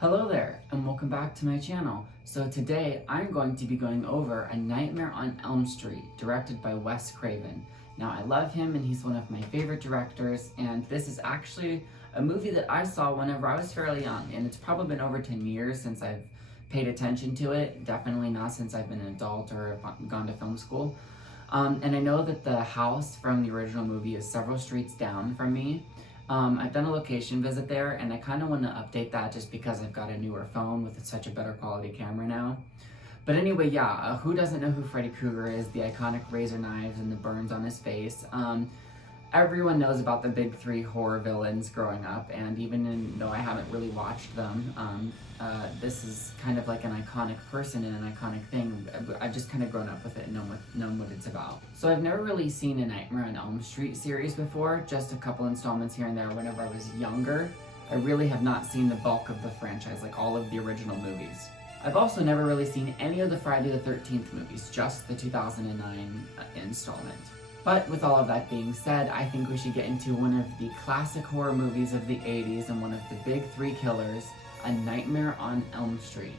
Hello there, and welcome back to my channel. So today, I'm going to be going over A Nightmare on Elm Street, directed by Wes Craven. Now, I love him, and he's one of my favorite directors, and this is actually a movie that I saw whenever I was fairly young, and it's probably been over 10 years since I've paid attention to it, definitely not since I've been an adult or gone to film school. And I know that the house from the original movie is several streets down from me. I've done a location visit there, and I kind of want to update that just because I've got a newer phone with such a better quality camera now. But anyway, yeah, who doesn't know who Freddy Krueger is, the iconic razor knives and the burns on his face. Everyone knows about the big three horror villains growing up, and even though I haven't really watched them, this is kind of like an iconic person and an iconic thing. I've just kind of grown up with it and known what it's about. So I've never really seen a Nightmare on Elm Street series before, just a couple installments here and there whenever I was younger. I really have not seen the bulk of the franchise, like all of the original movies. I've also never really seen any of the Friday the 13th movies, just the 2009 installment. But with all of that being said, I think we should get into one of the classic horror movies of the 80s and one of the big three killers, A Nightmare on Elm Street.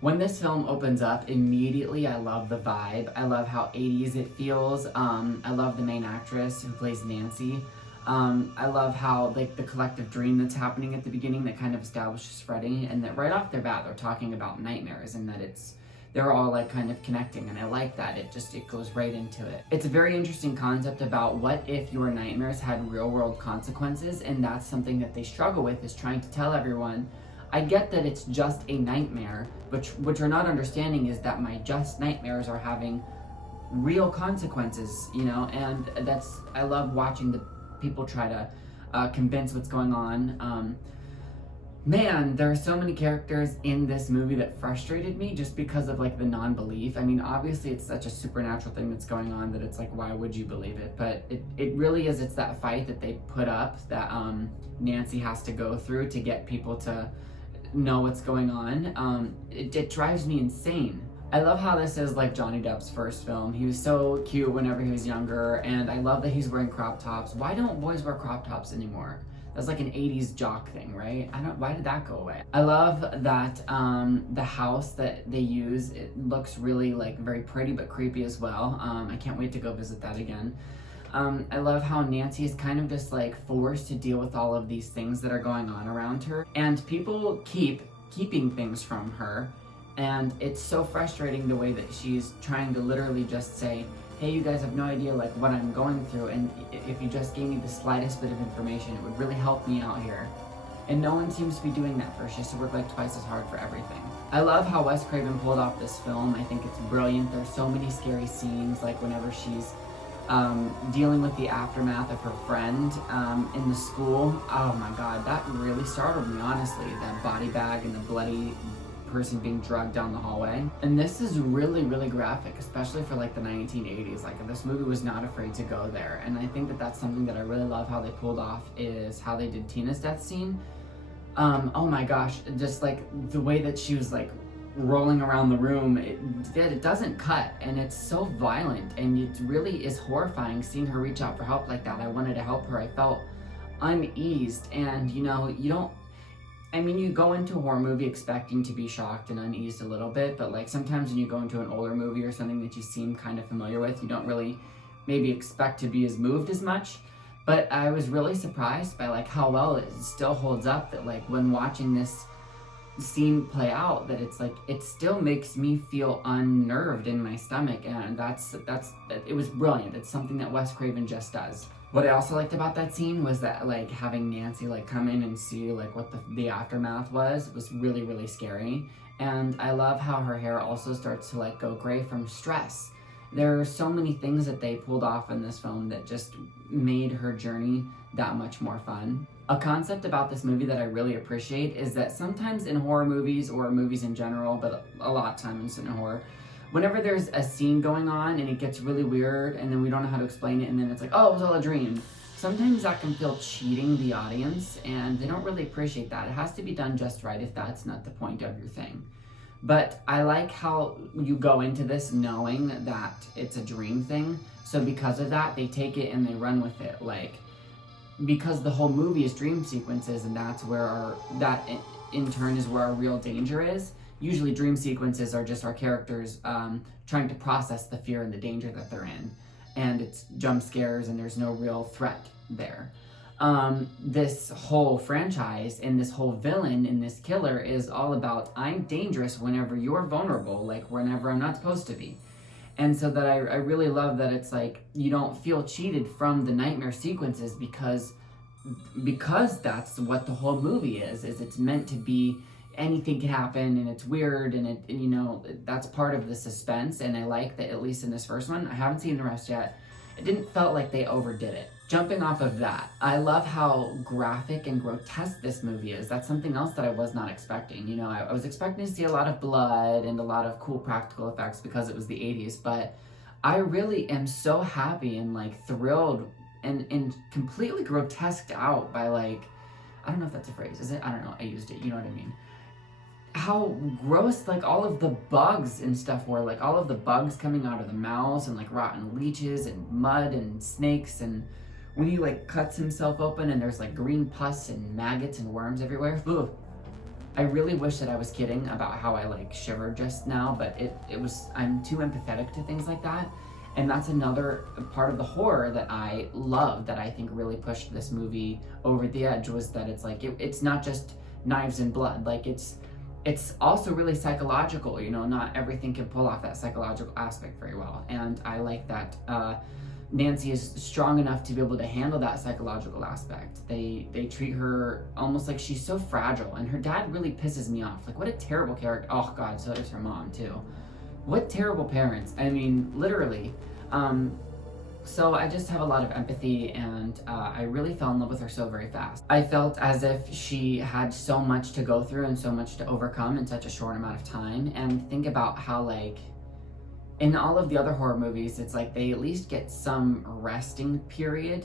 When this film opens up, immediately I love the vibe. I love how 80s it feels. I love the main actress who plays Nancy. I love how like the collective dream that's happening at the beginning that kind of establishes Freddy, and that right off their bat they're talking about nightmares and that they're all like kind of connecting, and I like that. It goes right into it. It's a very interesting concept about what if your nightmares had real world consequences, and that's something that they struggle with, is trying to tell everyone, I get that it's just a nightmare, but what you're not understanding is that my just nightmares are having real consequences, you know, and I love watching the people try to convince what's going on. Man, there are so many characters in this movie that frustrated me just because of like the non-belief. I mean, obviously it's such a supernatural thing that's going on that it's like, why would you believe it? But it really is, it's that fight that they put up that Nancy has to go through to get people to know what's going on. It drives me insane. I love how this is like Johnny Depp's first film. He was so cute whenever he was younger, and I love that he's wearing crop tops. Why don't boys wear crop tops anymore? That's like an 80s jock thing, right? Why did that go away? I love that the house that they use, it looks really like very pretty but creepy as well. I can't wait to go visit that again. I love how Nancy is kind of just like forced to deal with all of these things that are going on around her, and people keeping things from her. And it's so frustrating the way that she's trying to literally just say, hey, you guys have no idea like what I'm going through, and if you just gave me the slightest bit of information, it would really help me out here. And no one seems to be doing that for her. She has to work like twice as hard for everything. I love how Wes Craven pulled off this film. I think it's brilliant. There's so many scary scenes, like whenever she's dealing with the aftermath of her friend in the school. Oh my god, that really startled me, honestly. That body bag and the bloody person being dragged down the hallway. And this is really, really graphic, especially for like the 1980s. Like, this movie was not afraid to go there, and I think that that's something that I really love how they pulled off, is how they did Tina's death scene. Oh my gosh, just like the way that she was like rolling around the room, it doesn't cut, and it's so violent, and it really is horrifying seeing her reach out for help like that. I wanted to help her. I felt uneased, and you know, you go into a horror movie expecting to be shocked and uneased a little bit, but like sometimes when you go into an older movie or something that you seem kind of familiar with, you don't really maybe expect to be as moved as much. But I was really surprised by like how well it still holds up, that like when watching this scene play out, that it's like it still makes me feel unnerved in my stomach, and it was brilliant. It's something that Wes Craven just does. What I also liked about that scene was that like having Nancy like come in and see like what the aftermath was really, really scary. And I love how her hair also starts to like go gray from stress. There are so many things that they pulled off in this film that just made her journey that much more fun. A concept about this movie that I really appreciate is that sometimes in horror movies, or movies in general, but a lot of times in horror, whenever there's a scene going on and it gets really weird and then we don't know how to explain it, and then it's like, oh, it was all a dream. Sometimes that can feel cheating the audience, and they don't really appreciate that. It has to be done just right if that's not the point of your thing. But I like how you go into this knowing that it's a dream thing. So because of that, they take it and they run with it. Like, because the whole movie is dream sequences, and that's where that in turn is where our real danger is. Usually dream sequences are just our characters trying to process the fear and the danger that they're in, and it's jump scares and there's no real threat there. This whole franchise and this whole villain and this killer is all about, I'm dangerous whenever you're vulnerable, like whenever I'm not supposed to be. And so that I really love that it's like you don't feel cheated from the nightmare sequences because that's what the whole movie is it's meant to be. Anything can happen, and it's weird, and that's part of the suspense. And I like that, at least in this first one. I haven't seen the rest yet. It didn't felt like they overdid it. Jumping off of that, I love how graphic and grotesque this movie is. That's something else that I was not expecting. I was expecting to see a lot of blood and a lot of cool practical effects because it was the 80s, but I really am so happy and like thrilled and completely grotesqued out by, like, I don't know if that's a phrase, is it? I don't know, I used it, you know what I mean? How gross, like, all of the bugs and stuff were, like, all of the bugs coming out of the mouths, and like rotten leeches and mud and snakes, and when he like cuts himself open and there's like green pus and maggots and worms everywhere. Ugh. I really wish that I was kidding about how I like shivered just now, but it was, I'm too empathetic to things like that. And that's another part of the horror that I love, that I think really pushed this movie over the edge, was that it's like, it's not just knives and blood. Like, it's also really psychological, not everything can pull off that psychological aspect very well. And I like that Nancy is strong enough to be able to handle that psychological aspect. They treat her almost like she's so fragile, and her dad really pisses me off. Like, what a terrible character. Oh God, so is her mom too. What terrible parents. I mean, literally. So I just have a lot of empathy, and I really fell in love with her so very fast. I felt as if she had so much to go through and so much to overcome in such a short amount of time. And think about how, like, in all of the other horror movies, it's like they at least get some resting period.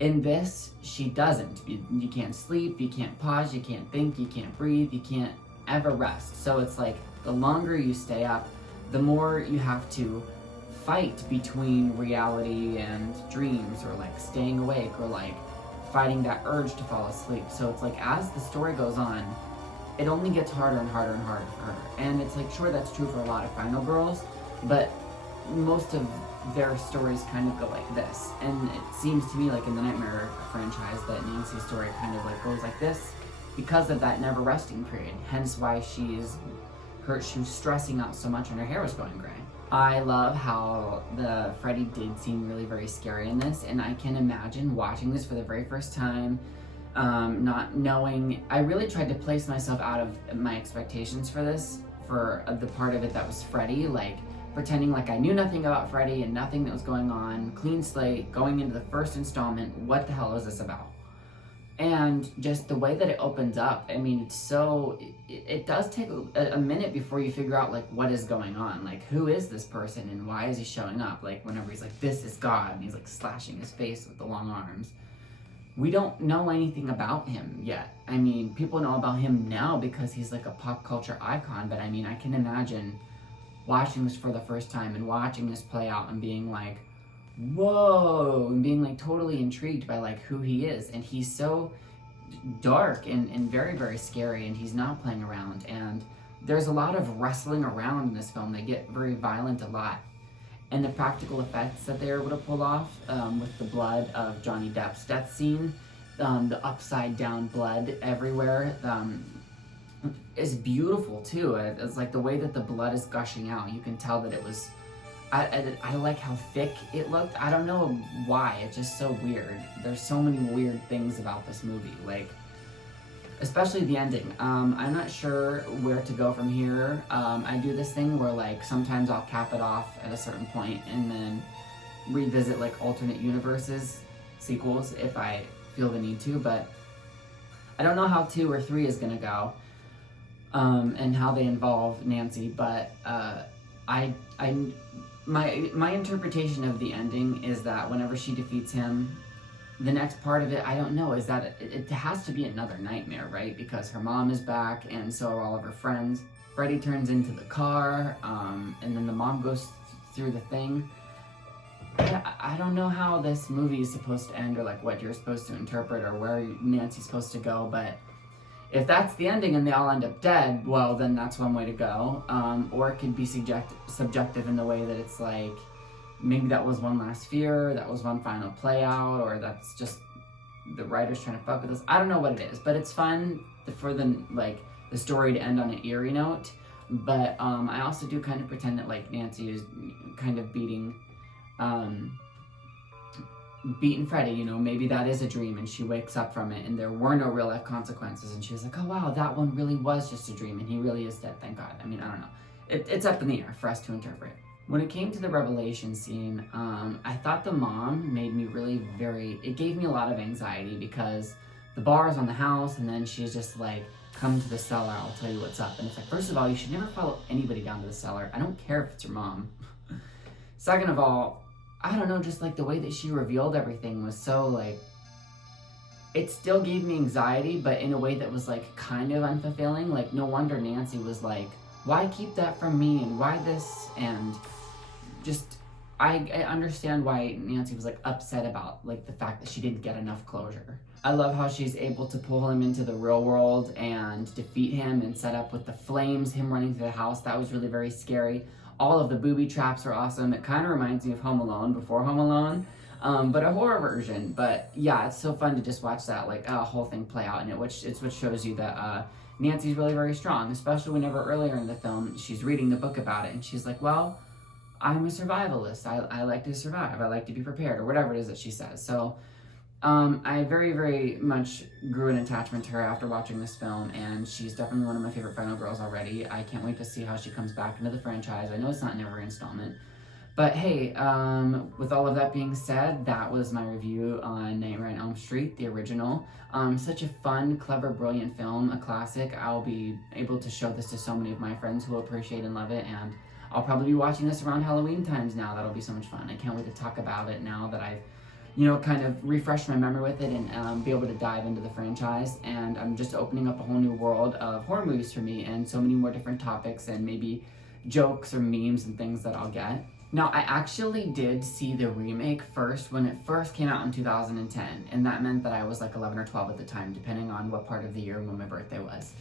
In this, she doesn't. You can't sleep, you can't pause, you can't think, you can't breathe, you can't ever rest. So it's like, the longer you stay up, the more you have to fight between reality and dreams, or like staying awake, or like fighting that urge to fall asleep. So it's like, as the story goes on, it only gets harder and harder and harder for her. And it's like, sure, that's true for a lot of final girls, but most of their stories kind of go like this. And it seems to me like in the Nightmare franchise that Nancy's story kind of like goes like this because of that never resting period. Hence why she was stressing out so much and her hair was going gray. I love how the Freddy did seem really very scary in this, and I can imagine watching this for the very first time, not knowing. I really tried to place myself out of my expectations for this, for the part of it that was Freddy, like pretending like I knew nothing about Freddy and nothing that was going on, clean slate, going into the first installment, what the hell is this about? And just the way that it opens up, I mean, it does take a minute before you figure out, like, what is going on. Like, who is this person and why is he showing up? Like, whenever he's like, this is God, and he's like slashing his face with the long arms. We don't know anything about him yet. I mean, people know about him now because he's like a pop culture icon, but I mean, I can imagine watching this for the first time and watching this play out and being like, whoa, and being like totally intrigued by like who he is. And he's so dark and very, very scary, and he's not playing around. And there's a lot of wrestling around in this film. They get very violent a lot. And the practical effects that they're able to pull off with the blood of Johnny Depp's death scene, the upside down blood everywhere, is beautiful too. It's like the way that the blood is gushing out. You can tell that it was, I like how thick it looked. I don't know why, it's just so weird. There's so many weird things about this movie, like, especially the ending. I'm not sure where to go from here. I do this thing where like sometimes I'll cap it off at a certain point and then revisit like alternate universes, sequels, if I feel the need to, but I don't know how 2 or 3 is gonna go, and how they involve Nancy, but my interpretation of the ending is that whenever she defeats him, the next part of it, I don't know, is that it has to be another nightmare, right? Because her mom is back, and so are all of her friends. Freddy turns into the car, and then the mom goes through the thing. I don't know how this movie is supposed to end, or like what you're supposed to interpret, or where Nancy's supposed to go, but if that's the ending and they all end up dead, well, then that's one way to go. Or it could be subjective in the way that it's like, maybe that was one last fear, that was one final play out, or that's just the writer's trying to fuck with us. I don't know what it is, but it's fun for the story to end on an eerie note. But I also do kind of pretend that like Nancy is kind of beating Freddy, you know, maybe that is a dream and she wakes up from it and there were no real life consequences, and she was like, oh wow, that one really was just a dream and he really is dead, thank God. I mean, I don't know. It's up in the air for us to interpret. When it came to the revelation scene, I thought the mom made me it gave me a lot of anxiety, because the bar is on the house and then she's just like, come to the cellar, I'll tell you what's up. And it's like, first of all, you should never follow anybody down to the cellar. I don't care if it's your mom. Second of all, I don't know, just like the way that she revealed everything was so like, it still gave me anxiety, but in a way that was like kind of unfulfilling. Like, no wonder Nancy was like, why keep that from me, and why this? And just, I understand why Nancy was like upset about like the fact that she didn't get enough closure. I love how she's able to pull him into the real world and defeat him and set up with the flames, him running through the house. That was really very scary. All of the booby traps are awesome. It kind of reminds me of Home Alone before Home Alone, but a horror version. But yeah, it's so fun to just watch that like whole thing play out in it, which shows you that Nancy's really very strong, especially whenever earlier in the film she's reading the book about it and she's like, well, I'm a survivalist. I like to survive. I like to be prepared, or whatever it is that she says. So I very, very much grew an attachment to her after watching this film, and she's definitely one of my favorite final girls already. I can't wait to see how she comes back into the franchise. I know it's not in every installment. But hey, with all of that being said, that was my review on Nightmare on Elm Street, the original. Such a fun, clever, brilliant film, a classic. I'll be able to show this to so many of my friends who will appreciate and love it, and I'll probably be watching this around Halloween times now. That'll be so much fun. I can't wait to talk about it now that I've, you know, kind of refresh my memory with it and be able to dive into the franchise. And I'm just opening up a whole new world of horror movies for me, and so many more different topics and maybe jokes or memes and things that I'll get. Now, I actually did see the remake first when it first came out in 2010, and that meant that I was like 11 or 12 at the time, depending on what part of the year and when my birthday was.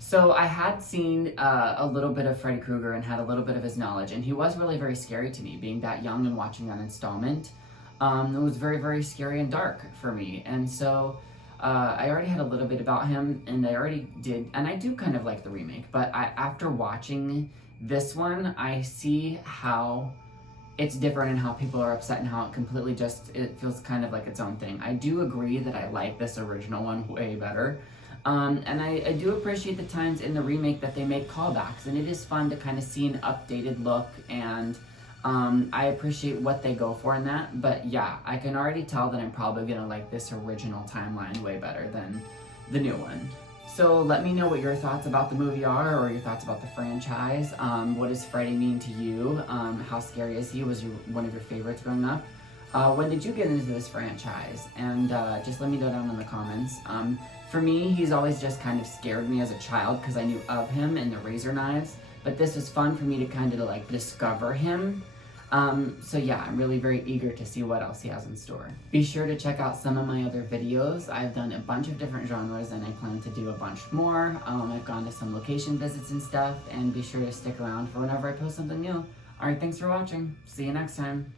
So I had seen a little bit of Freddy Krueger and had a little bit of his knowledge, and he was really very scary to me, being that young and watching that installment. It was very, very scary and dark for me, and so I already had a little bit about him, and I already did, and I do kind of like the remake, but after watching this one, I see how it's different and how people are upset and how it completely it feels kind of like its own thing. I do agree that I like this original one way better. And I do appreciate the times in the remake that they make callbacks, and it is fun to kind of see an updated look, and I appreciate what they go for in that. But yeah, I can already tell that I'm probably gonna like this original timeline way better than the new one. So let me know what your thoughts about the movie are, or your thoughts about the franchise. What does Freddy mean to you? How scary is he? Was he one of your favorites growing up? When did you get into this franchise? And just let me know down in the comments. For me, he's always just kind of scared me as a child because I knew of him and the razor knives. But this was fun for me to kind of like discover him. So yeah, I'm really very eager to see what else he has in store. Be sure to check out some of my other videos. I've done a bunch of different genres and I plan to do a bunch more. I've gone to some location visits and stuff, and be sure to stick around for whenever I post something new. Alright, thanks for watching. See you next time.